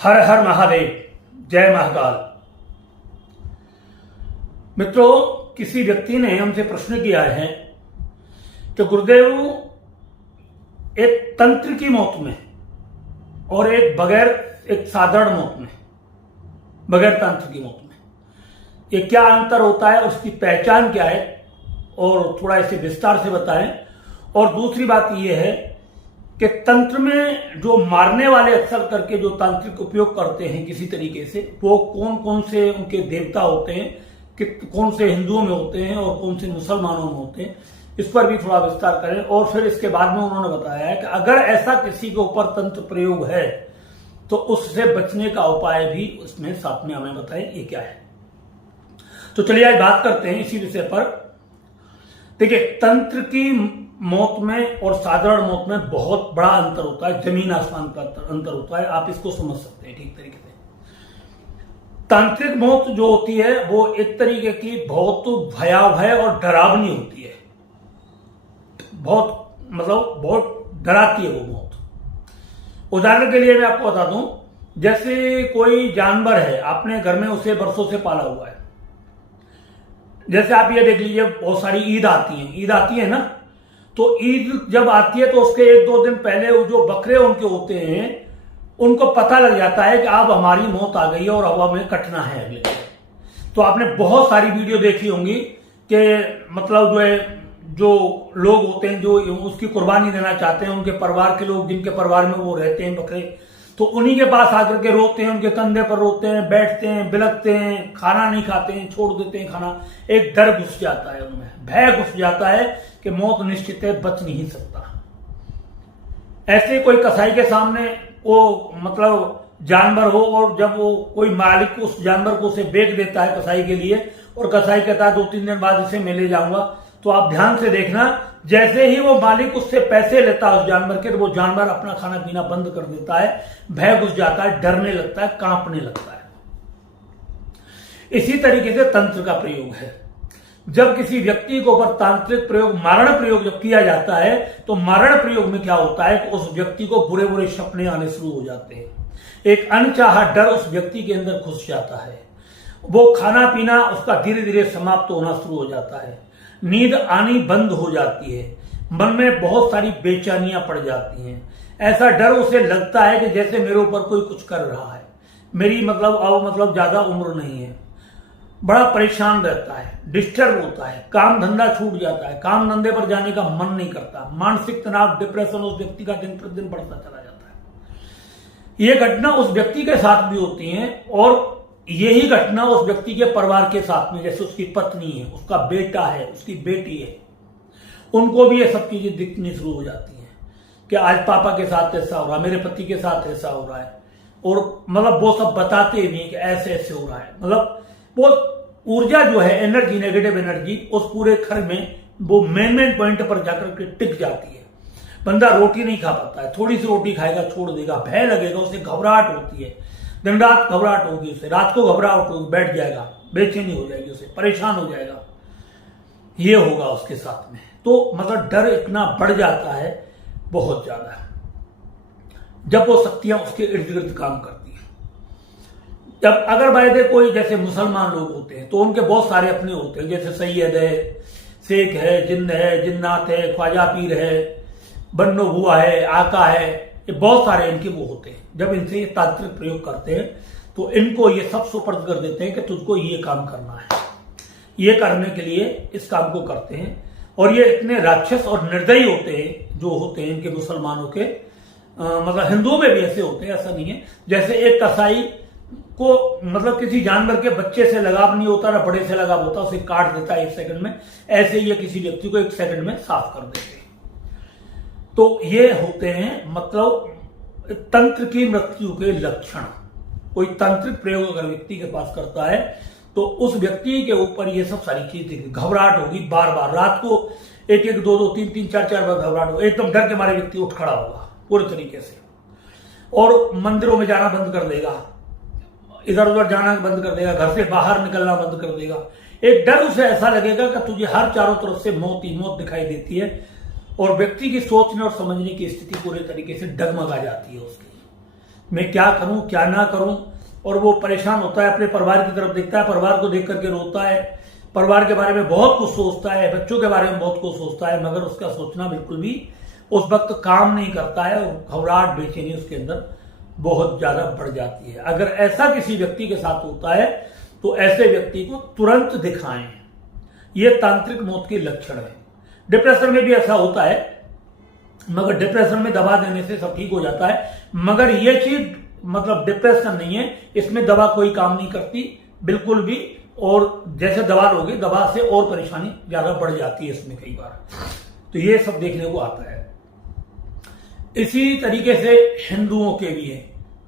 हर हर महादेव, जय महाकाल। मित्रों, किसी व्यक्ति ने हमसे प्रश्न किया है कि गुरुदेव, एक तंत्र की मौत में और एक साधारण मौत में, बगैर तंत्र की मौत में, ये क्या अंतर होता है, उसकी पहचान क्या है, और थोड़ा इसे विस्तार से बताएं। और दूसरी बात यह है कि तंत्र में जो मारने वाले अक्सर करके जो तांत्रिक उपयोग करते हैं किसी तरीके से, वो कौन कौन से उनके देवता होते हैं, कि कौन से हिंदुओं में होते हैं और कौन से मुसलमानों में होते हैं, इस पर भी थोड़ा विस्तार करें। और फिर इसके बाद में उन्होंने बताया है कि अगर ऐसा किसी के ऊपर तंत्र प्रयोग है तो उससे बचने का उपाय भी उसमें साथ में हमें बताएं, ये क्या है। तो चलिए आज बात करते हैं इसी विषय पर। देखिए, तंत्र की मौत में और साधारण मौत में बहुत बड़ा अंतर होता है, जमीन आसमान का अंतर होता है। आप इसको समझ सकते हैं ठीक तरीके से। तांत्रिक मौत जो होती है वो एक तरीके की बहुत भयावह और डरावनी होती है, बहुत डराती है वो मौत। उदाहरण के लिए मैं आपको बता दूं, जैसे कोई जानवर है, आपने घर में उसे बरसों से पाला हुआ है। जैसे आप ये देख लीजिए, बहुत सारी ईद आती है ना, तो ईद जब आती है तो उसके 1-2 दिन पहले वो जो बकरे उनके होते हैं, उनको पता लग जाता है कि अब हमारी मौत आ गई है और अब हमें कटना है अगले दिन। तो आपने बहुत सारी वीडियो देखी होंगी कि मतलब जो लोग होते हैं जो उसकी कुर्बानी देना चाहते हैं, उनके परिवार के लोग, जिनके परिवार में वो रहते हैं बकरे, तो उन्हीं के पास आकर के रोते हैं, उनके कंधे पर रोते हैं, बैठते हैं, बिलखते हैं, खाना नहीं खाते हैं, छोड़ देते हैं खाना। एक डर घुस जाता है उनमें, भय घुस जाता है कि मौत निश्चित है, बच नहीं सकता। ऐसे कोई कसाई के सामने वो जानवर हो, और जब वो कोई मालिक उस जानवर को उसे बेच देता है कसाई के लिए, और कसाई कहता है 2-3 दिन बाद इसे मैं ले जाऊंगा, तो आप ध्यान से देखना, जैसे ही वो मालिक उससे पैसे लेता है उस जानवर के, तो वो जानवर अपना खाना पीना बंद कर देता है, भय घुस जाता है, डरने लगता है, कांपने लगता है। इसी तरीके से तंत्र का प्रयोग है। जब किसी व्यक्ति के ऊपर तांत्रिक प्रयोग, मारण प्रयोग जब किया जाता है, तो मारण प्रयोग में क्या होता है कि उस व्यक्ति को बुरे बुरे सपने आने शुरू हो जाते हैं। एक अनचाहा डर उस व्यक्ति के अंदर घुस जाता है। वो खाना पीना उसका धीरे धीरे समाप्त होना शुरू हो जाता है। नींद आनी बंद हो जाती है। मन में बहुत सारी बेचैनियां पड़ जाती हैं। ऐसा डर उसे लगता है कि जैसे मेरे ऊपर कोई कुछ कर रहा है, मेरी अब ज्यादा उम्र नहीं है। बड़ा परेशान रहता है, डिस्टर्ब होता है, काम धंधा छूट जाता है, काम धंधे पर जाने का मन नहीं करता, मानसिक तनाव, डिप्रेशन उस व्यक्ति का दिन प्रतिदिन बढ़ता चला जाता है। ये घटना उस व्यक्ति के साथ भी होती है, और यही घटना उस व्यक्ति के परिवार के साथ में, जैसे उसकी पत्नी है, उसका बेटा है, उसकी बेटी है, उनको भी ये सब चीजें दिखनी शुरू हो जाती हैं कि आज पापा के साथ ऐसा हो रहा है, मेरे पति के साथ ऐसा हो रहा है। और वो सब बताते भी कि ऐसे ऐसे हो रहा है। वो ऊर्जा जो है, एनर्जी, नेगेटिव एनर्जी, उस पूरे घर में वो मेन पॉइंट पर जाकर के टिक जाती है। बंदा रोटी नहीं खा पाता है, थोड़ी सी रोटी खाएगा छोड़ देगा, भय लगेगा, उसे घबराहट होती है, दिन रात घबराहट होगी उसे, रात को घबराहट होगी, बैठ जाएगा, बेचैनी हो जाएगी, उसे परेशान हो जाएगा, ये होगा उसके साथ में। तो डर इतना बढ़ जाता है, बहुत ज्यादा, जब वो शक्तियां उसके इर्द गिर्द काम करती है। जब अगर वायदे कोई जैसे मुसलमान लोग होते हैं तो उनके बहुत सारे अपने होते हैं, जैसे सैयद है, शेख है, जिन्न है, जिन्नात है, ख्वाजा पीर है, बन्नो बुआ है, आका है, ये बहुत सारे इनके वो होते हैं। जब इनसे ये तांत्रिक प्रयोग करते हैं तो इनको ये सब सुपर्द कर देते हैं कि तुझको ये काम करना है। ये करने के लिए इस काम को करते हैं। और ये इतने राक्षस और निर्दयी होते हैं जो होते हैं इनके मुसलमानों के, हिंदुओं में भी ऐसे होते हैं, ऐसा नहीं है। जैसे एक कसाई को किसी जानवर के बच्चे से लगाव नहीं होता, ना बड़े से लगाव होता, उसे काट देता है 1 सेकंड में, ऐसे ये किसी व्यक्ति को 1 सेकंड में साफ कर देते हैं। तो ये होते हैं तंत्र की मृत्यु के लक्षण। कोई तांत्रिक प्रयोग अगर व्यक्ति के पास करता है तो उस व्यक्ति के ऊपर ये सब सारी चीजें, घबराहट होगी, बार बार रात को 1-1, 2-2, 3-3, 4-4 बार घबराहट होगी, एकदम डर के मारे व्यक्ति उठ खड़ा होगा पूरे तरीके से, और मंदिरों में जाना बंद कर देगा, इधर उधर जाना बंद कर देगा, घर से बाहर निकलना बंद कर देगा। एक डर उसे ऐसा लगेगा कि तुझे हर चारों तरफ से मौत ही मौत दिखाई देती है, और व्यक्ति की सोचने और समझने की स्थिति पूरे तरीके से डगमगा जाती है उसकी। मैं क्या करूं क्या ना करूं, और वो परेशान होता है, अपने परिवार की तरफ देखता है, परिवार को देख करके रोता है, परिवार के बारे में बहुत कुछ सोचता है, बच्चों के बारे में बहुत कुछ सोचता है, मगर उसका सोचना बिल्कुल भी उस वक्त काम नहीं करता है और घबराहट बेचैनी उसके अंदर बहुत ज्यादा बढ़ जाती है। अगर ऐसा किसी व्यक्ति के साथ होता है तो ऐसे व्यक्ति को तुरंत दिखाएं, ये तांत्रिक मौत के लक्षण है। डिप्रेशन में भी ऐसा होता है, मगर डिप्रेशन में दवा देने से सब ठीक हो जाता है, मगर ये चीज मतलब डिप्रेशन नहीं है, इसमें दवा कोई काम नहीं करती बिल्कुल भी, और जैसे दवा लोगे दवा से और परेशानी ज्यादा बढ़ जाती है इसमें कई बार। तो ये सब देखने को आता है। इसी तरीके से हिंदुओं के भी है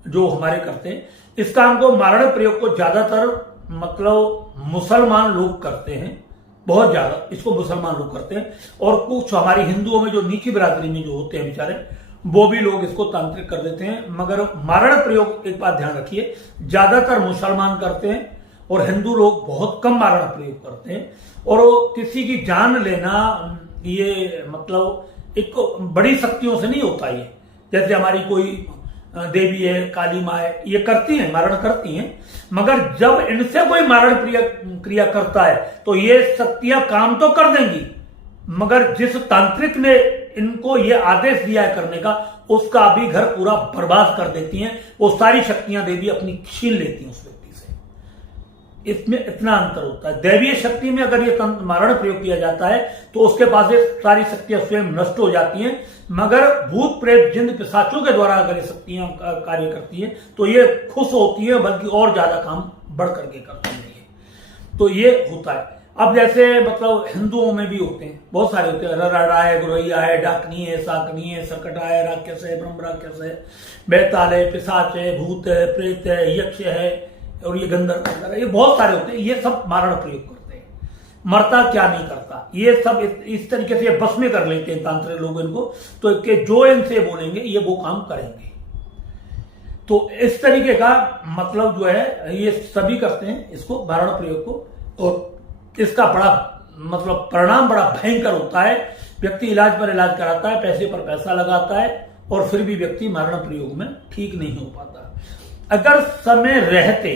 जो हमारे करते हैं। इस काम को मारण प्रयोग को ज्यादातर मतलब मुसलमान लोग करते हैं, बहुत ज्यादा इसको मुसलमान लोग करते हैं, और कुछ हमारी हिंदुओं में जो नीची बिरादरी में जो होते हैं बेचारे, वो भी लोग इसको तांत्रिक कर देते हैं। मगर मारण प्रयोग एक बात ध्यान रखिए, ज्यादातर मुसलमान करते हैं और हिंदू लोग बहुत कम मारण प्रयोग करते हैं। और किसी की जान लेना ये मतलब एक बड़ी शक्तियों से नहीं होता ये, जैसे हमारी कोई देवी है, काली माँ है, ये करती हैं, मारण करती हैं, मगर जब इनसे कोई मारण क्रिया करता है तो ये शक्तियां काम तो कर देंगी, मगर जिस तांत्रिक ने इनको ये आदेश दिया है करने का, उसका भी घर पूरा बर्बाद कर देती हैं। वो सारी शक्तियां देवी अपनी छीन लेती हैं उस व्यक्ति से। इसमें इतना अंतर होता है। दैवीय शक्ति में अगर ये मारण प्रयोग किया जाता है तो उसके पास ये सारी शक्तियां स्वयं नष्ट हो जाती हैं, मगर भूत प्रेत जिन पिशाचों के द्वारा अगर ये शक्तियां कार्य करती हैं तो ये खुश होती है, बल्कि और ज्यादा काम बढ़ करके करती है। तो ये होता है। अब जैसे मतलब हिंदुओं में भी होते हैं, बहुत सारे होते हैं, रराड़ा है, गुरैया है, डाकनी है, साकनी है, सकटा है, राक्षस है, ब्रह्म राक्षस है, बैताल है, पिशाच है, भूत है, प्रेत है, यक्ष है, और ये गंधर्व है, ये बहुत सारे होते हैं। ये सब मारण प्रयोग करते हैं। मरता क्या नहीं करता, ये सब इस तरीके से बस में कर लेते हैं तांत्रिक लोग इनको, तो कि जो इनसे बोलेंगे ये वो काम करेंगे। तो इस तरीके का मतलब जो है ये सभी करते हैं इसको, मारण प्रयोग को, और इसका बड़ा मतलब परिणाम बड़ा भयंकर होता है। व्यक्ति इलाज पर इलाज कराता है, पैसे पर पैसा लगाता है, और फिर भी व्यक्ति मारण प्रयोग में ठीक नहीं हो पाता। अगर समय रहते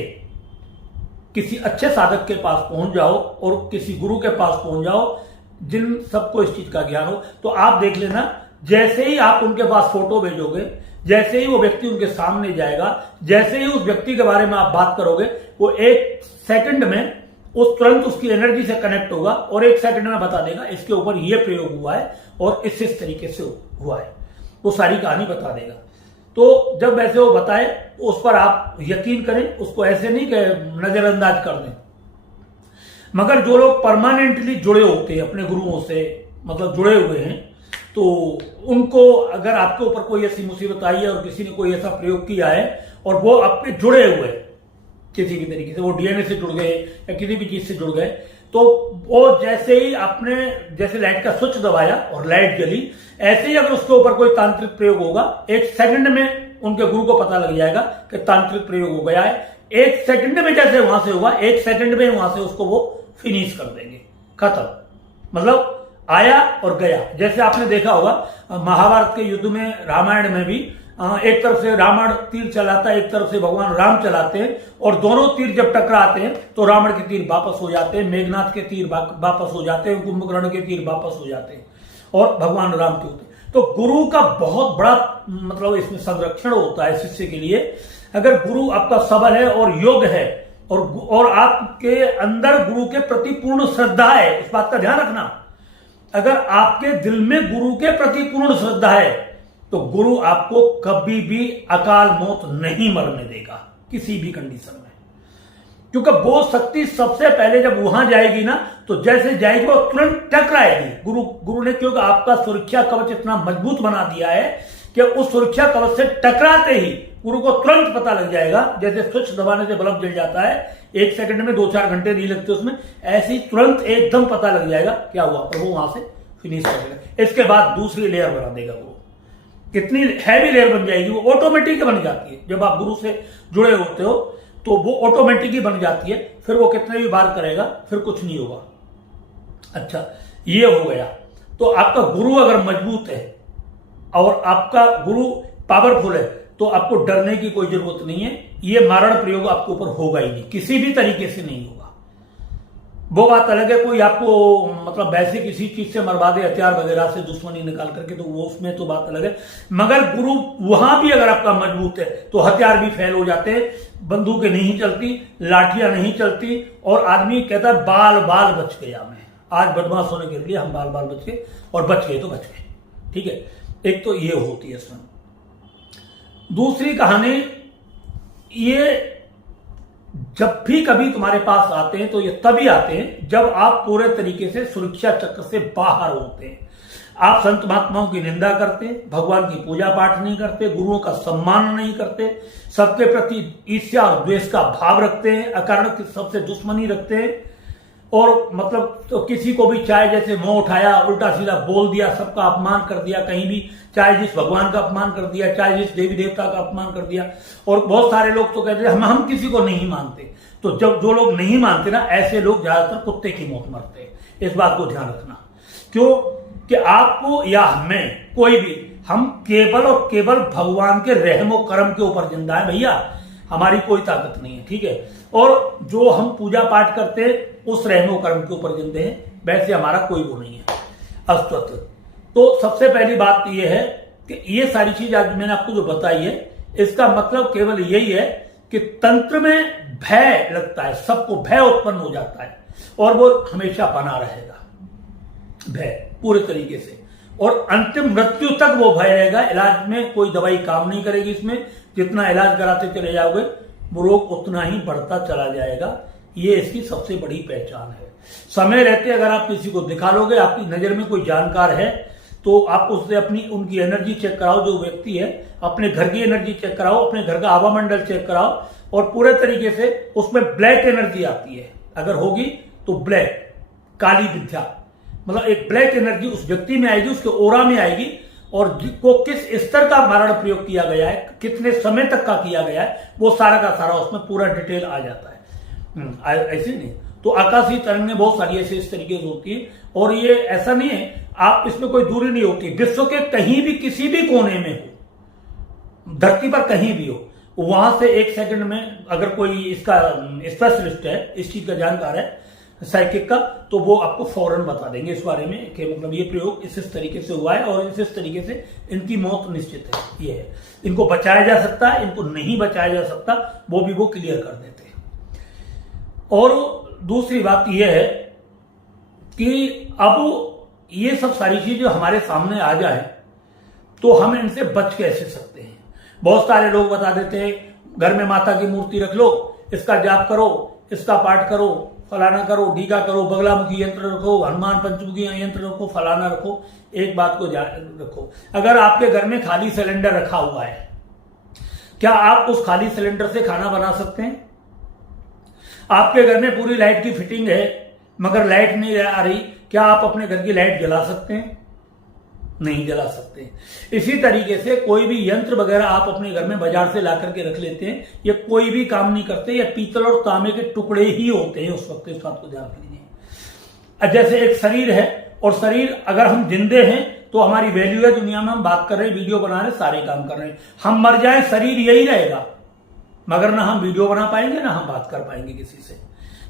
किसी अच्छे साधक के पास पहुंच जाओ और किसी गुरु के पास पहुंच जाओ जिन सबको इस चीज का ज्ञान हो, तो आप देख लेना, जैसे ही आप उनके पास फोटो भेजोगे, जैसे ही वो व्यक्ति उनके सामने जाएगा, जैसे ही उस व्यक्ति के बारे में आप बात करोगे, वो 1 सेकंड में उस तुरंत उसकी एनर्जी से कनेक्ट होगा और 1 सेकंड में बता देगा इसके ऊपर ये प्रयोग हुआ है और इस तरीके से हुआ है, वो सारी कहानी बता देगा। तो जब वैसे वो बताए तो उस पर आप यकीन करें, उसको ऐसे नहीं कि नजरअंदाज कर दें। मगर जो लोग परमानेंटली जुड़े होते हैं अपने गुरुओं से, मतलब जुड़े हुए हैं, तो उनको अगर आपके ऊपर कोई ऐसी मुसीबत आई है और किसी ने कोई ऐसा प्रयोग किया है और वो आपके जुड़े हुए किसी भी तरीके से, वो डीएनए से जुड़ गए या किसी भी चीज से जुड़ गए, तो वो जैसे ही आपने जैसे लाइट का स्विच दबाया और लाइट जली, ऐसे ही अगर उसके ऊपर कोई तांत्रिक प्रयोग होगा, 1 सेकंड में उनके गुरु को पता लग जाएगा कि तांत्रिक प्रयोग हो गया है। 1 सेकंड में जैसे वहां से होगा, 1 सेकंड में वहां से उसको वो फिनिश कर देंगे, खत्म। मतलब आया और गया। जैसे आपने देखा होगा महाभारत के युद्ध में, रामायण में भी एक तरफ से रावण तीर चलाता है, एक तरफ से भगवान राम चलाते हैं, और दोनों तीर जब टकराते हैं तो रावण के तीर वापस हो जाते हैं, मेघनाथ के तीर वापस हो जाते हैं, कुंभकर्ण के तीर वापस हो जाते हैं, और भगवान राम के होते हैं। तो गुरु का बहुत बड़ा मतलब इसमें संरक्षण होता है शिष्य के लिए। अगर गुरु आपका सबल है और योग्य है और आपके अंदर गुरु के प्रति पूर्ण श्रद्धा है, इस बात का ध्यान रखना, अगर आपके दिल में गुरु के प्रति पूर्ण श्रद्धा है तो गुरु आपको कभी भी अकाल मौत नहीं मरने देगा किसी भी कंडीशन में। क्योंकि वो शक्ति सबसे पहले जब वहां जाएगी ना, तो जैसे जाएगी वो तुरंत टकराएगी। गुरु ने क्योंकि आपका सुरक्षा कवच इतना मजबूत बना दिया है कि उस सुरक्षा कवच से टकराते ही गुरु को तुरंत पता लग जाएगा। जैसे स्विच दबाने से बल्ब जल जाता है, 1 सेकंड में 2-4 घंटे नहीं लगते उसमें, ऐसे ही तुरंत एकदम पता लग जाएगा क्या हुआ, और वो वहां से फिनिश कर देगा। इसके बाद दूसरी लेयर बना देगा। वो कितनी हैवी लेयर बन जाएगी, वो ऑटोमेटिक बन जाती है। जब आप गुरु से जुड़े होते हो तो वो ऑटोमेटिक ही बन जाती है। फिर वो कितने भी बार करेगा, फिर कुछ नहीं होगा। अच्छा, ये हो गया। तो आपका गुरु अगर मजबूत है और आपका गुरु पावरफुल है, तो आपको डरने की कोई जरूरत नहीं है। ये मारण प्रयोग आपके ऊपर होगा ही नहीं, किसी भी तरीके से नहीं होगा। वो बात अलग है, कोई आपको मतलब वैसे किसी चीज से मरवा दे, हथियार वगैरह से दुश्मनी निकाल करके, तो वो उसमें तो बात अलग है। मगर गुरु वहां भी अगर आपका मजबूत है तो हथियार भी फेल हो जाते हैं, बंदूकें नहीं चलती, लाठियां नहीं चलती, और आदमी कहता है बाल बाल बच गया मैं, आज बदमाश होने के लिए हम बाल बाल बच गए, और बच गए तो बच गए। ठीक है, एक तो ये होती है इसमें। दूसरी कहानी, ये जब भी कभी तुम्हारे पास आते हैं तो ये तभी आते हैं जब आप पूरे तरीके से सुरक्षा चक्र से बाहर होते हैं। आप संत महात्माओं की निंदा करते, भगवान की पूजा पाठ नहीं करते, गुरुओं का सम्मान नहीं करते, सबके प्रति ईर्ष्या और द्वेष का भाव रखते हैं, अकारण सबसे दुश्मनी रखते हैं, और मतलब तो किसी को भी चाहे जैसे मुंह उठाया, उल्टा सीधा बोल दिया, सबका अपमान कर दिया कहीं भी, चाहे जिस भगवान का अपमान कर दिया, चाहे जिस देवी देवता का अपमान कर दिया। और बहुत सारे लोग तो कहते हैं हम किसी को नहीं मानते। तो जब जो लोग नहीं मानते ना, ऐसे लोग ज्यादातर कुत्ते की मौत मरते हैं, इस बात को ध्यान रखना। क्यों कि आपको या हमें कोई भी, हम केवल और केवल भगवान के रहमो करम के ऊपर जिंदा है भैया, हमारी कोई ताकत नहीं है। ठीक है, और जो हम पूजा पाठ करते हैं उस रहमो कर्म के ऊपर जिंदे हैं, वैसे हमारा कोई वो नहीं है अस्तित्व। तो सबसे पहली बात यह है कि ये सारी चीज आज मैंने आपको जो बताई है, इसका मतलब केवल यही है कि तंत्र में भय लगता है, सबको भय उत्पन्न हो जाता है, और वो हमेशा बना रहेगा भय पूरे तरीके से, और अंतिम मृत्यु तक वो भय रहेगा। इलाज में कोई दवाई काम नहीं करेगी इसमें, जितना इलाज कराते चले जाओगे वो रोग उतना ही बढ़ता चला जाएगा। ये इसकी सबसे बड़ी पहचान है। समय रहते अगर आप किसी को दिखा लोगे, आपकी नजर में कोई जानकार है, तो आप उससे अपनी उनकी एनर्जी चेक कराओ, जो व्यक्ति है अपने घर की एनर्जी चेक कराओ, अपने घर का हवा मंडल चेक कराओ, और पूरे तरीके से उसमें ब्लैक एनर्जी आती है, अगर होगी तो ब्लैक, काली विद्या, मतलब एक ब्लैक एनर्जी उस व्यक्ति में आएगी, उसके ओरा में आएगी, और को किस स्तर का मारण प्रयोग किया गया है, कितने समय तक का किया गया है, वो सारा का सारा उसमें पूरा डिटेल आ जाता है। ऐसे नहीं तो आकाशीय तरंगें बहुत सारी ऐसे इस तरीके से होती है, और ये ऐसा नहीं है, आप इसमें कोई दूरी नहीं होती, विश्व के कहीं भी किसी भी कोने में हो, धरती पर कहीं भी हो, वहां से एक सेकंड में अगर कोई इसका स्पेशलिस्ट है, इस चीज का जानकार है साइकिक का, तो वो आपको फौरन बता देंगे इस बारे में कि मतलब ये प्रयोग इस तरीके से हुआ है, और इस तरीके से इनकी मौत निश्चित है। ये है, इनको बचाया जा सकता है, इनको नहीं बचाया जा सकता, वो भी वो क्लियर कर देते हैं। और दूसरी बात यह है कि अब ये सब सारी चीजें हमारे सामने आ जाए तो हम इनसे बच कैसे सकते हैं। बहुत सारे लोग बता देते हैं घर में माता की मूर्ति रख लो, इसका जाप करो, इसका पाठ करो, फलाना करो, ढीका करो, बगलामुखी यंत्र रखो, हनुमान पंचमुखी यंत्र रखो, फलाना रखो। एक बात को ध्यान रखो, अगर आपके घर में खाली सिलेंडर रखा हुआ है, क्या आप उस खाली सिलेंडर से खाना बना सकते हैं? आपके घर में पूरी लाइट की फिटिंग है मगर लाइट नहीं आ रही, क्या आप अपने घर की लाइट जला सकते हैं? नहीं जला सकते। इसी तरीके से कोई भी यंत्र वगैरह आप अपने घर में बाजार से ला करके रख लेते हैं, ये कोई भी काम नहीं करते, ये पीतल और तांबे के टुकड़े ही होते हैं उस वक्त। इस बात को ध्यान रखिए। जैसे एक शरीर है, और शरीर अगर हम जिंदे हैं तो हमारी वैल्यू है दुनिया में, हम बात कर रहे हैं, वीडियो बना रहे हैं, सारे काम कर रहे हैं। हम मर जाए शरीर यही रहेगा, मगर ना हम वीडियो बना पाएंगे ना हम बात कर पाएंगे किसी से,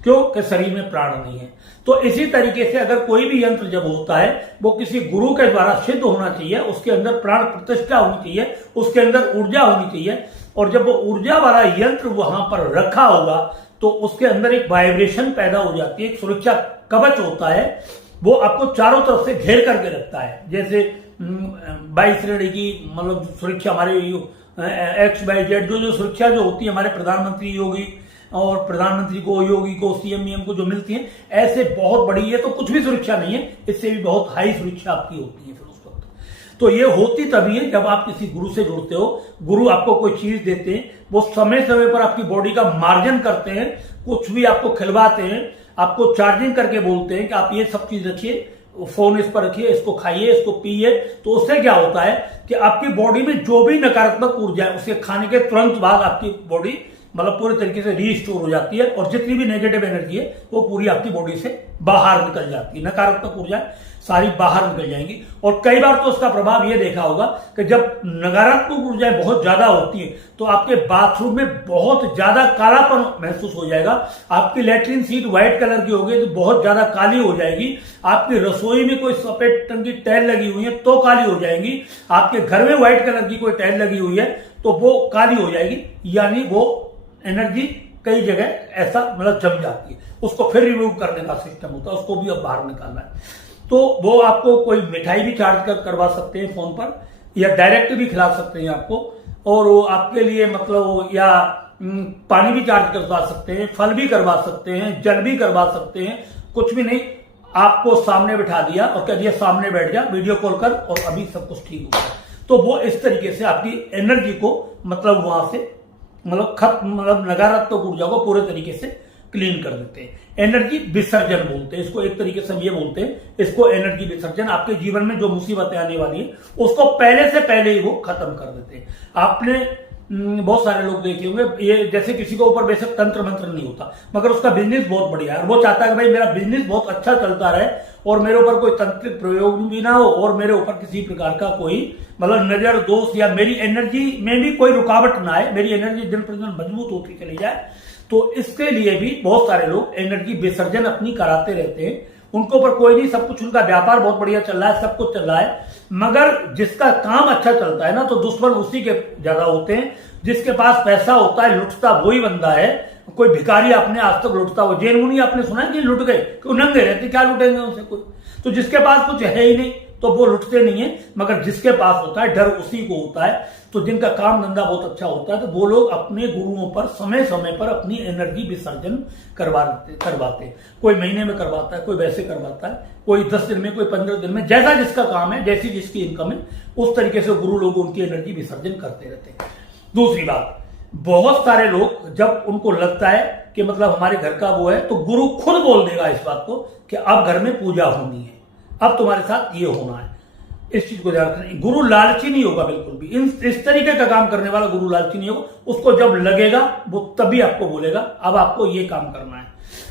क्योंकि शरीर में प्राण नहीं है। तो इसी तरीके से अगर कोई भी यंत्र जब होता है वो किसी गुरु के द्वारा सिद्ध होना चाहिए, उसके अंदर प्राण प्रतिष्ठा होनी चाहिए, उसके अंदर ऊर्जा होनी चाहिए, और जब वो ऊर्जा वाला यंत्र वहां पर रखा होगा तो उसके अंदर एक वाइब्रेशन पैदा हो जाती है, एक सुरक्षा कवच होता है, वो आपको चारों तरफ से घेर करके रखता है। जैसे 22 श्रेणी की मतलब सुरक्षा हमारे XYZ जो सुरक्षा जो होती है हमारे प्रधानमंत्री योगी और प्रधानमंत्री को, योगी को, CM को जो मिलती है, ऐसे बहुत बड़ी है तो कुछ भी सुरक्षा नहीं है, इससे भी बहुत हाई सुरक्षा आपकी होती है फिर उस वक्त। तो ये होती तभी है जब आप किसी गुरु से जुड़ते हो, गुरु आपको कोई चीज देते हैं, वो समय समय पर आपकी बॉडी का मार्जन करते हैं, कुछ भी आपको खिलवाते हैं, आपको चार्जिंग करके बोलते हैं कि आप ये सब चीज रखिए, फोन इस पर रखिए, इसको खाइए, इसको पिए। तो उससे क्या होता है कि आपकी बॉडी में जो भी नकारात्मक ऊर्जा है उसके खाने के तुरंत बाद आपकी बॉडी मतलब पूरी तरीके से रीस्टोर हो जाती है, और जितनी भी नेगेटिव एनर्जी है वो पूरी आपकी बॉडी से बाहर निकल जाती है, नकारात्मक ऊर्जा सारी बाहर निकल जाएंगी। और कई बार तो उसका प्रभाव ये देखा होगा कि जब नकारात्मक ऊर्जाएं बहुत ज्यादा होती है तो आपके बाथरूम में बहुत ज्यादा कालापन महसूस हो जाएगा। आपकी लैट्रिन सीट व्हाइट कलर की होगी तो बहुत ज्यादा काली हो जाएगी। आपकी रसोई में कोई सफेद रंग की टाइल लगी हुई है तो काली हो जाएंगी। आपके घर में व्हाइट कलर की कोई टाइल लगी हुई है तो वो काली हो जाएगी, यानी वो एनर्जी कई जगह ऐसा मतलब जम जाती है। उसको फिर रिमूव करने का सिस्टम होता है, उसको भी अब बाहर निकालना है। तो वो आपको कोई मिठाई भी चार्ज करवा सकते हैं फोन पर, या डायरेक्ट भी खिला सकते हैं आपको, और वो आपके लिए मतलब या पानी भी चार्ज करवा सकते हैं, फल भी करवा सकते हैं, जल भी करवा सकते हैं। कुछ भी नहीं, आपको सामने बिठा दिया और कह दिया सामने बैठ जा, वीडियो कॉल कर और अभी सब कुछ ठीक हो गया। तो वो इस तरीके से आपकी एनर्जी को मतलब वहां से मतलब नकारात्मक ऊर्जा को पूरे तरीके से क्लीन कर देते हैं। एनर्जी विसर्जन बोलते हैं इसको, एक तरीके से हम ये बोलते हैं इसको एनर्जी विसर्जन। आपके जीवन में जो मुसीबतें आने वाली है उसको पहले से पहले ही वो खत्म कर देते हैं। आपने बहुत सारे लोग देखे होंगे, ये जैसे किसी को ऊपर बेशक तंत्र मंत्र नहीं होता मगर उसका बिजनेस बहुत बढ़िया है और वो चाहता है कि भाई मेरा बिजनेस बहुत अच्छा चलता रहे और मेरे ऊपर कोई तंत्रिक प्रयोग भी ना हो और मेरे ऊपर किसी प्रकार का कोई मतलब नजर दोष या मेरी एनर्जी में भी कोई रुकावट ना आए, मेरी एनर्जी दिन प्रतिदिन मजबूत होती चली जाए। तो इसके लिए भी बहुत सारे लोग एनर्जी विसर्जन अपनी कराते रहते हैं। उनको ऊपर कोई नहीं, सब कुछ उनका व्यापार बहुत बढ़िया चल रहा है, सब कुछ चल रहा है, मगर जिसका काम अच्छा चलता है ना तो दुश्मन उसी के ज्यादा होते हैं। जिसके पास पैसा होता है लुटता वही बंदा है। कोई भिखारी आपने आज तक लुटता हो, जैन मुनि आपने सुना है कि लुट गए, क्यों नंगे रहते, क्या लुटेंगे उनसे कोई? तो जिसके पास कुछ है ही नहीं तो वो लुटते नहीं है, मगर जिसके पास होता है डर उसी को होता है। तो जिनका काम धंधा बहुत अच्छा होता है तो वो लोग अपने गुरुओं पर समय समय पर अपनी एनर्जी विसर्जन करवाते। कोई महीने में करवाता है, कोई वैसे करवाता है, कोई 10 दिन में, कोई 15 दिन में, जैसा जिसका काम है, जैसी जिसकी इनकम है, उस तरीके से गुरु लोग उनकी एनर्जी विसर्जन करते रहते हैं। दूसरी बात, बहुत सारे लोग जब उनको लगता है कि मतलब हमारे घर का वो है तो गुरु खुद बोल देगा इस बात को कि अब घर में पूजा होनी है, अब तुम्हारे साथ ये होना है। इस चीज को ध्यान रखना। गुरु लालची नहीं होगा बिल्कुल भी, इस तरीके का काम करने वाला गुरु लालची नहीं होगा। उसको जब लगेगा वो तभी आपको बोलेगा अब आपको ये काम करना है।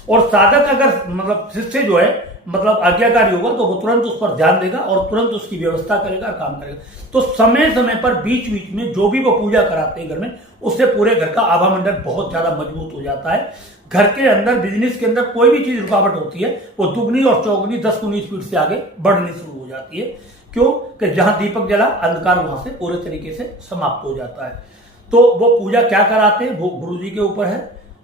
और साधक अगर मतलब शिष्य जो है मतलब आज्ञाकारी होगा तो वो तुरंत उस पर ध्यान देगा और तुरंत उसकी व्यवस्था करेगा, काम करेगा। तो समय समय पर बीच बीच में जो भी वो पूजा कराते हैं घर में, उससे पूरे घर का आभा मंडल बहुत ज्यादा मजबूत हो जाता है। घर के अंदर बिजनेस के अंदर कोई भी चीज रुकावट होती है वो दुगनी और चौगुनी 10 गुनी स्पीड से आगे बढ़नी शुरू हो जाती है। क्यों? कि जहां दीपक जला अंधकार वहां से पूरे तरीके से समाप्त हो जाता है। तो वो पूजा क्या कराते हैं वो गुरु जी के ऊपर है,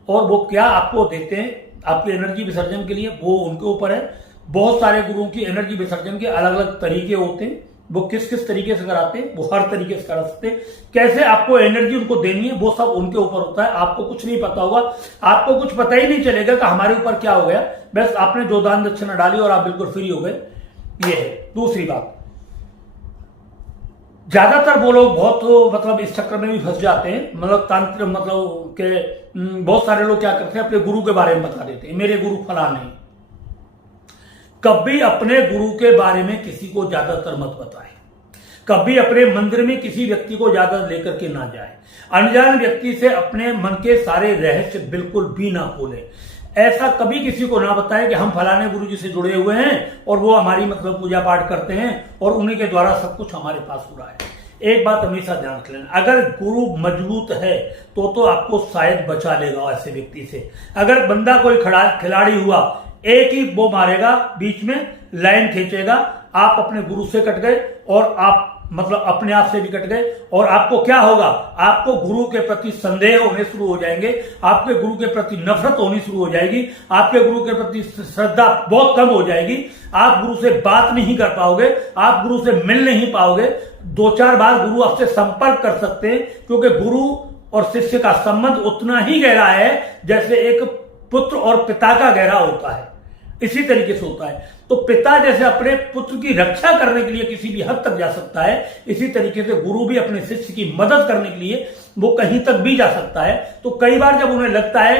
और वो क्या आपको देते हैं आपकी एनर्जी विसर्जन के लिए वो उनके ऊपर है। बहुत सारे गुरुओं की एनर्जी विसर्जन के अलग अलग तरीके होते हैं, वो किस किस तरीके से कराते हैं वो हर तरीके से करा सकते हैं। कैसे आपको एनर्जी उनको देनी है वो सब उनके ऊपर होता है। आपको कुछ नहीं पता होगा, आपको कुछ पता ही नहीं चलेगा कि हमारे ऊपर क्या हो गया, बस आपने जो दान दक्षिणा डाली और आप बिल्कुल फ्री हो गए। ये है दूसरी बात। ज्यादातर वो लोग बहुत मतलब इस चक्कर में भी फंस जाते हैं, मतलब तंत्र मतलब के बहुत सारे लोग क्या करते हैं अपने गुरु के बारे में बता देते हैं, मेरे गुरु फलाने। कभी अपने गुरु के बारे में किसी को ज्यादातर मत बताएं। कभी अपने मंदिर में किसी व्यक्ति को ज्यादा लेकर के ना जाए। अनजान व्यक्ति से अपने मन के सारे रहस्य बिल्कुल भी ना खोले। ऐसा कभी किसी को ना बताएं कि हम फलाने गुरु जी से जुड़े हुए हैं और वो हमारी मतलब पूजा पाठ करते हैं और उन्हीं के द्वारा सब कुछ हमारे पास हो रहा है। एक बात हमेशा ध्यान रख लेना, अगर गुरु मजबूत है तो आपको शायद बचा लेगा ऐसे व्यक्ति से। अगर बंदा कोई खिलाड़ी हुआ, एक ही वो मारेगा, बीच में लाइन खींचेगा, आप अपने गुरु से कट गए और आप मतलब अपने आप से भी कट गए। और आपको क्या होगा, आपको गुरु के प्रति संदेह होने शुरू हो जाएंगे, आपके गुरु के प्रति नफरत होनी शुरू हो जाएगी, आपके गुरु के प्रति श्रद्धा बहुत कम हो जाएगी, आप गुरु से बात नहीं कर पाओगे, आप गुरु से मिल नहीं पाओगे। 2-4 बार गुरु आपसे संपर्क कर सकते हैं, क्योंकि गुरु और शिष्य का संबंध उतना ही गहरा है जैसे एक पुत्र और पिता का गहरा होता है, इसी तरीके से होता है। तो पिता जैसे अपने पुत्र की रक्षा करने के लिए किसी भी हद तक जा सकता है, इसी तरीके से गुरु भी अपने शिष्य की मदद करने के लिए वो कहीं तक भी जा सकता है। तो कई बार जब उन्हें लगता है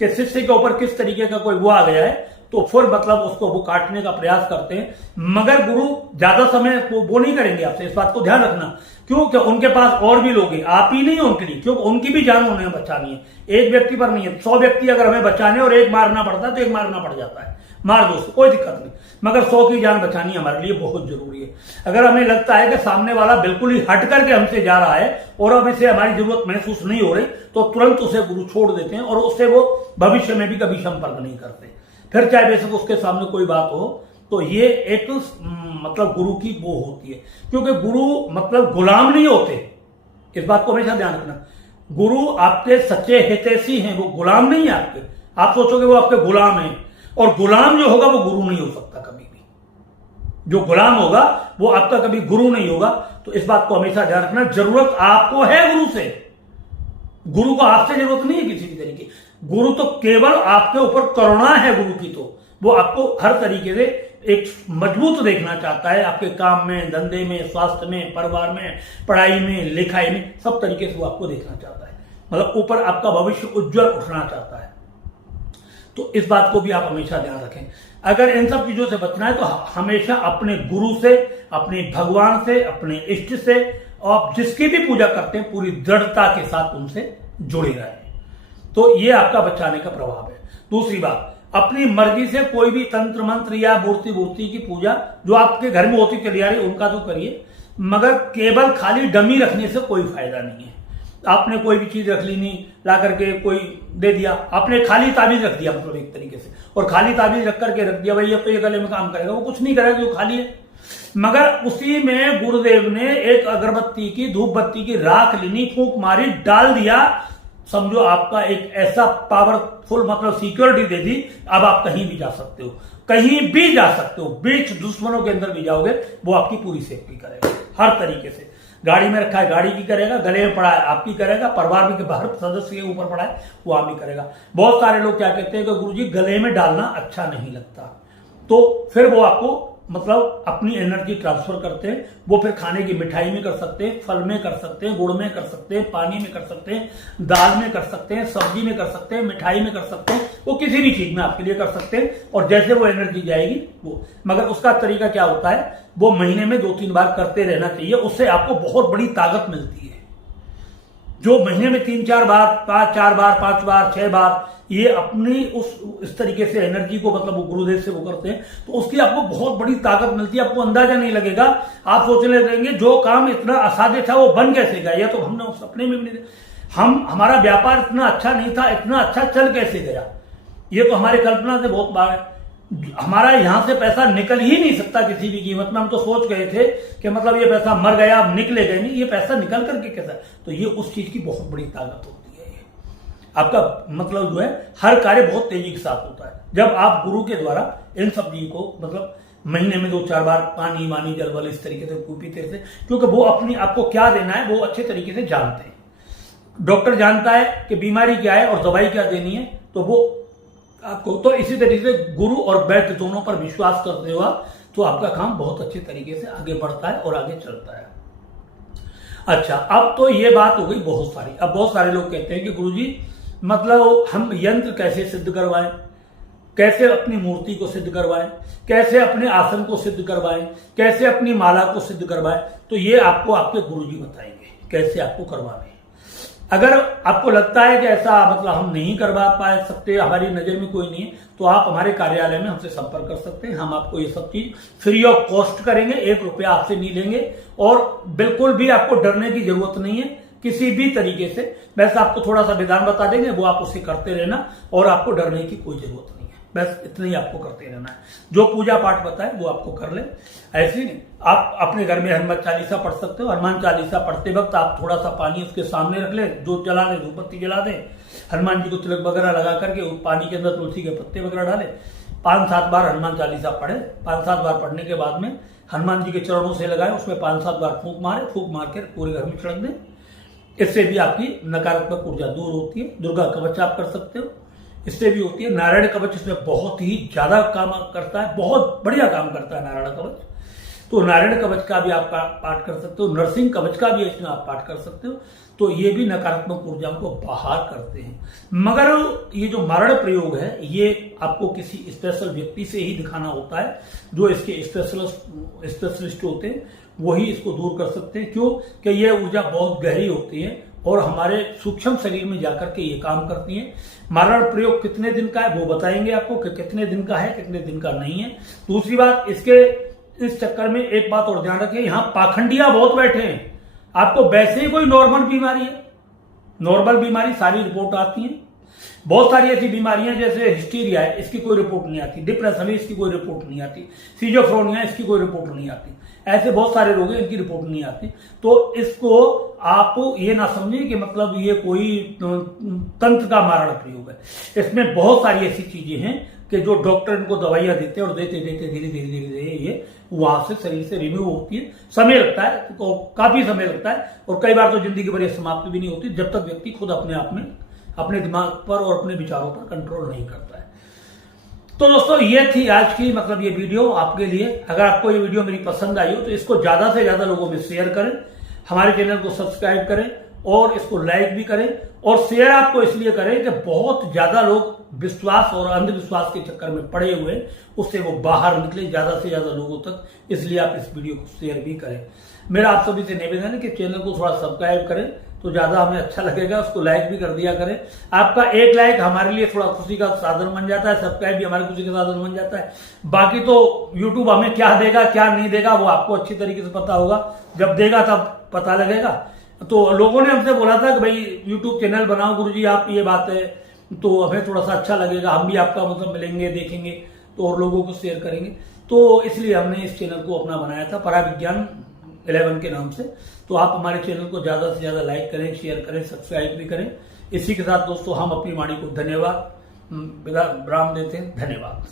कि शिष्य के ऊपर किस तरीके का कोई वो आ गया है तो फिर मतलब उसको वो काटने का प्रयास करते हैं, मगर गुरु ज्यादा समय वो नहीं करेंगे आपसे, इस बात को ध्यान रखना। क्योंकि उनके पास और भी लोग हैं, आप ही नहीं उनके लिए, क्योंकि उनकी भी जान उन्हें बचानी है, एक व्यक्ति पर नहीं है। 100 व्यक्ति अगर हमें बचाने और एक मारना पड़ता है तो एक मारना पड़ जाता है, मार दो, कोई दिक्कत नहीं, मगर 100 की जान बचानी हमारे लिए बहुत जरूरी है। अगर हमें लगता है कि सामने वाला बिल्कुल ही हट करके हमसे जा रहा है और अब इसे हमारी जरूरत महसूस नहीं हो रही, तो तुरंत उसे गुरु छोड़ देते हैं और उससे वो भविष्य में भी कभी संपर्क नहीं करते, फिर चाहे बेशक उसके सामने कोई बात हो। तो ये एक मतलब गुरु की वो होती है, क्योंकि गुरु मतलब गुलाम नहीं होते, इस बात को हमेशा ध्यान रखना। गुरु आपके सच्चे हितैषी हैं, वो गुलाम नहीं है आपके। आप सोचोगे वो आपके गुलाम हैं, और गुलाम जो होगा वो गुरु नहीं हो सकता कभी भी। जो गुलाम होगा वो आपका कभी गुरु नहीं होगा। तो इस बात को हमेशा ध्यान रखना। जरूरत आपको है गुरु से, गुरु को आपसे जरूरत नहीं है किसी भी तरीके। गुरु तो केवल आपके ऊपर करुणा है गुरु की, तो वो आपको हर तरीके से एक मजबूत देखना चाहता है, आपके काम में, धंधे में, स्वास्थ्य में, परिवार में, पढ़ाई में, लिखाई में, सब तरीके से वो आपको देखना चाहता है, मतलब ऊपर आपका भविष्य उज्जवल उठना चाहता है। तो इस बात को भी आप हमेशा ध्यान रखें। अगर इन सब चीजों से बचना है तो हमेशा अपने गुरु से, अपने भगवान से, अपने इष्ट से, और जिसकी भी पूजा करते हैं पूरी दृढ़ता के साथ उनसे जुड़े रहें। तो ये आपका बचाने का प्रभाव है। दूसरी बात, अपनी मर्जी से कोई भी तंत्र मंत्र या मूर्ति की पूजा जो आपके घर में होती चली आ रही उनका तो करिए, मगर केवल खाली डमी रखने से कोई फायदा नहीं है। आपने कोई भी चीज रख ली, नहीं ला करके कोई दे दिया, आपने खाली ताबीज रख दिया, मतलब एक तरीके से, और खाली ताबीज रख करके रख दिया, भाई अब तो ये गले में काम करेगा, वो कुछ नहीं करेगा, जो खाली है। मगर उसी में गुरुदेव ने एक अगरबत्ती की, धूप बत्ती की राख लीनी, फूंक मारी, डाल दिया, समझो आपका एक ऐसा पावरफुल मतलब सिक्योरिटी दे दी। अब आप कहीं भी जा सकते हो, कहीं भी जा सकते हो, बीच दुश्मनों के अंदर भी जाओगे, वो आपकी पूरी सेफ्टी करेगा हर तरीके से। गाड़ी में रखा है गाड़ी की करेगा, गले में पड़ा है आपकी करेगा, परिवार में हर सदस्य के ऊपर पड़ा है वो आप ही करेगा। बहुत सारे लोग क्या कहते हैं कि गुरुजी गले में डालना अच्छा नहीं लगता, तो फिर वो आपको मतलब अपनी एनर्जी ट्रांसफर करते हैं। वो फिर खाने की मिठाई में कर सकते हैं, फल में कर सकते हैं, गुड़ में कर सकते हैं, पानी में कर सकते हैं, दाल में कर सकते हैं, सब्जी में कर सकते हैं, मिठाई में कर सकते हैं, वो किसी भी चीज में आपके लिए कर सकते हैं। और जैसे वो एनर्जी जाएगी वो, मगर उसका तरीका क्या होता है, वो महीने में 2-3 बार करते रहना चाहिए, उससे आपको बहुत बड़ी ताकत मिलती है। जो महीने में 3-4 बार, 4 बार, 5 बार, 6 बार ये अपनी इस तरीके से एनर्जी को मतलब वो गुरुदेव से वो करते हैं, तो उसकी आपको बहुत बड़ी ताकत मिलती है, आपको अंदाजा नहीं लगेगा। आप सोचने लगेंगे जो काम इतना असाध्य था वो बन कैसे गया, या तो हमने उस सपने में भी नहीं, हमारा व्यापार इतना अच्छा नहीं था, इतना अच्छा चल कैसे गया, ये तो हमारे कल्पना से बहुत बार है। हमारा यहां से पैसा निकल ही नहीं सकता किसी भी कीमत में। हम तो सोच गए थे कि मतलब ये पैसा मर गया, अब निकलेगा नहीं, ये पैसा निकल करके कैसा, तो ये उस चीज की बहुत बड़ी ताकत होती है। आपका मतलब जो है हर कार्य बहुत तेजी के साथ होता है जब आप गुरु के द्वारा इन सब चीज को मतलब महीने में 2-4 बार पानी वानी जल वाले इस तरीके से पीते थे, क्योंकि वो अपनी आपको क्या देना है वो अच्छे तरीके से जानते हैं। डॉक्टर जानता है कि बीमारी क्या है और दवाई क्या देनी है, तो वो आपको, तो इसी तरीके से गुरु और वैद्य दोनों पर विश्वास करते हुआ तो आपका काम बहुत अच्छे तरीके से आगे बढ़ता है और आगे चलता है। अच्छा, अब तो ये बात हो गई बहुत सारी। अब बहुत सारे लोग कहते हैं कि गुरुजी मतलब हम यंत्र कैसे सिद्ध करवाएं, कैसे अपनी मूर्ति को सिद्ध करवाएं, कैसे अपने आसन को सिद्ध करवाएं, कैसे अपनी माला को सिद्ध करवाएं। तो ये आपको आपके गुरुजी बताएंगे कैसे आपको करवाना है। अगर आपको लगता है कि ऐसा मतलब हम नहीं करवा पा सकते, हमारी नजर में कोई नहीं है, तो आप हमारे कार्यालय में हमसे संपर्क कर सकते हैं। हम आपको ये सब चीज फ्री ऑफ कॉस्ट करेंगे, 1 रुपया आपसे नहीं लेंगे, और बिल्कुल भी आपको डरने की जरूरत नहीं है किसी भी तरीके से। वैसे आपको थोड़ा सा विधान बता देंगे, वो आप उसे करते रहना और आपको डरने की कोई जरूरत नहीं है। बस इतना ही आपको करते रहना है। जो पूजा पाठ बताए वो आपको कर ले, ऐसे ही नहीं। आप अपने घर में हनुमान चालीसा पढ़ सकते हो। हनुमान चालीसा पढ़ते वक्त आप थोड़ा सा पानी उसके सामने रख ले, जोत जला दे, धूप बत्ती जला दे, हनुमान जी को तिलक वगैरह लगा करके उस पानी के अंदर तुलसी के पत्ते वगैरह डाले, 5-7 बार हनुमान चालीसा पढ़े। 5-7 बार पढ़ने के बाद में हनुमान जी के चरणों से लगाए, उसमें 5-7 बार फूंक मारे, फूंक मार के पूरे घर में छिड़क दें। इससे भी आपकी नकारात्मक ऊर्जा दूर होती है। दुर्गा कवच आप कर सकते हो, इससे भी होती है। नारायण कवच इसमें बहुत ही ज्यादा काम करता है, बहुत बढ़िया काम करता है नारायण कवच। तो नारायण कवच का भी आप पाठ कर सकते हो, नरसिंह कवच का भी इसमें आप पाठ कर सकते हो। तो ये भी नकारात्मक ऊर्जाओं को बाहर करते हैं। मगर ये जो मारण प्रयोग है ये आपको किसी स्पेशल व्यक्ति से ही दिखाना होता है, जो इसके स्पेशलिस्ट होते हैं वही इसको दूर कर सकते हैं। क्यों कि ये ऊर्जा बहुत गहरी होती है और हमारे सूक्ष्म शरीर में जाकर के ये काम करती है। मारण प्रयोग कितने दिन का है वो बताएंगे आपको कि कितने दिन का है कितने दिन का नहीं है। दूसरी बात, इसके इस चक्कर में एक बात और ध्यान रखिए, यहाँ पाखंडिया बहुत बैठे हैं। आपको वैसे ही कोई नॉर्मल बीमारी है, नॉर्मल बीमारी सारी रिपोर्ट आती है। बहुत सारी ऐसी बीमारियां जैसे हिस्टीरिया है, इसकी कोई रिपोर्ट नहीं आती, डिप्रेशन है, इसकी कोई रिपोर्ट नहीं आती, सीजोफ्रेनिया, इसकी कोई रिपोर्ट नहीं आती। ऐसे बहुत सारे रोग हैं, इनकी रिपोर्ट नहीं आती। तो इसको आप ये ना समझें कि मतलब ये कोई तंत्र का मारण प्रयोग है। इसमें बहुत सारी ऐसी चीजें हैं कि जो डॉक्टर इनको दवाइयां देते हैं और देते देते धीरे धीरे धीरे धीरे ये वहां से शरीर से रिमूव होती है। समय लगता है, तो काफी समय लगता है और कई बार तो जिंदगी भर समाप्ति भी नहीं होती जब तक व्यक्ति खुद अपने आप में अपने दिमाग पर और अपने विचारों पर कंट्रोल नहीं करता है। तो दोस्तों ये थी आज की मतलब ये वीडियो आपके लिए। अगर आपको ये वीडियो मेरी पसंद आई हो तो इसको ज्यादा से ज्यादा लोगों में शेयर करें, हमारे चैनल को सब्सक्राइब करें और इसको लाइक भी करें। और शेयर आपको इसलिए करें कि बहुत ज्यादा लोग विश्वास और अंधविश्वास के चक्कर में पड़े हुए हैं, उससे वो बाहर निकले ज्यादा से ज्यादा लोगों तक, इसलिए आप इस वीडियो को शेयर भी करें। मेरा आप सभी से निवेदन है कि चैनल को थोड़ा सब्सक्राइब करें तो ज्यादा हमें अच्छा लगेगा। उसको लाइक भी कर दिया करें। आपका एक लाइक हमारे लिए थोड़ा खुशी का साधन बन जाता है, सब्सक्राइब भी हमारी खुशी का साधन बन जाता है। बाकी तो यूट्यूब हमें क्या देगा क्या नहीं देगा वो आपको अच्छी तरीके से पता होगा, जब देगा तब पता लगेगा। तो लोगों ने हमसे बोला था कि भाई यूट्यूब चैनल बनाओ गुरुजी आप, ये बात है तो हमें थोड़ा सा अच्छा लगेगा, हम भी आपका मतलब मिलेंगे देखेंगे तो और लोगों को शेयर करेंगे। तो इसलिए हमने इस चैनल को अपना बनाया था पराविज्ञान 11 के नाम से। तो आप हमारे चैनल को ज्यादा से ज्यादा लाइक करें, शेयर करें, सब्सक्राइब भी करें। इसी के साथ दोस्तों हम अपनी वाणी को धन्यवाद विराम देते हैं। धन्यवाद।